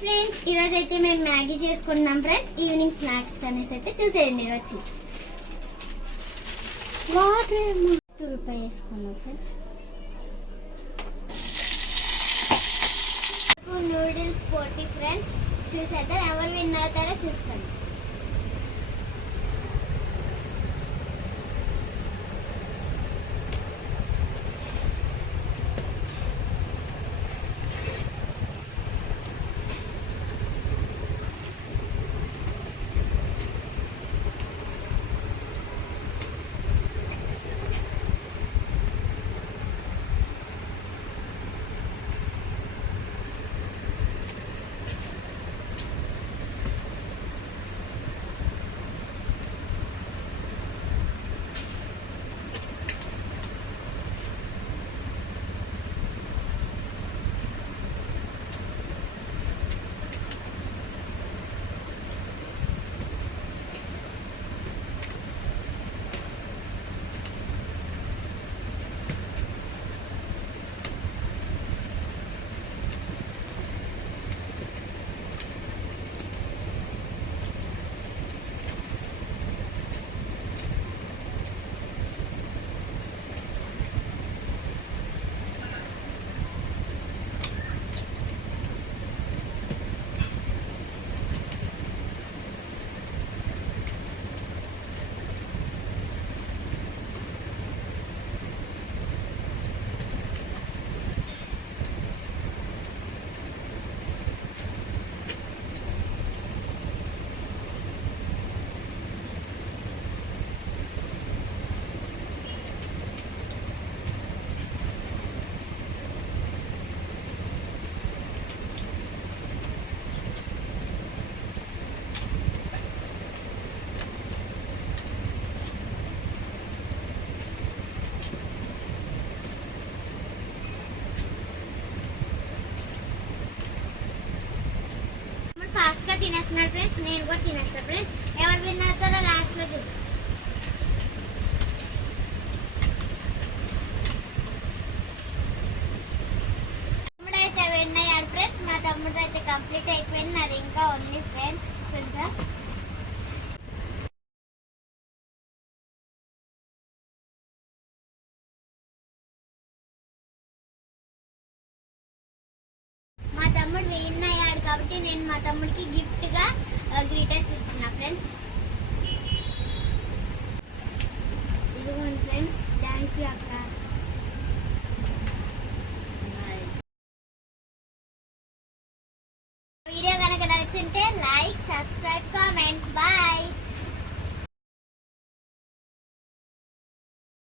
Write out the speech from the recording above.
ఫ్రెండ్స్, ఈరోజు అయితే మేము మ్యాగీ చేసుకున్నాం ఫ్రెండ్స్. ఈవినింగ్ స్నాక్స్ అనేసి అయితే చూసేయండి. మీరు వచ్చి వాటర్ ఉల్లిపాయ వేసుకున్నాం ఫ్రెండ్స్. నూడిల్స్ పోటీ ఫ్రెండ్స్, చూసేద్దాం ఎవరు విన్ అవుతారో చూసుకోండి. ఫాస్ట్ గా తినేస్తున్నారు ఫ్రెండ్స్. నేను కూడా తినేస్తా ఫ్రెండ్స్. ఎవరు విన్ అవుతారో లాస్ట్ లో చూద్దాం. తమ్ముడు అయితే విన్ అయ్యాడు ఫ్రెండ్స్. మా తమ్ముడు అయితే కంప్లీట్ అయిపోయింది, నాది ఇంకా ఉంది ఫ్రెండ్స్. కొంచెం మా తమ్ముడు విన్ అయ్యాడు కాబట్టి నేను మా తమ్ముడికి గిఫ్ట్ గా గ్రీటర్స్ ఇస్తున్నా ఫ్రెండ్స్. ఇదిగోండి ఫ్రెండ్స్, థ్యాంక్ యూ అక్క. వీడియో కనుక నచ్చుంటే లైక్, సబ్స్క్రైబ్, కామెంట్. బాయ్.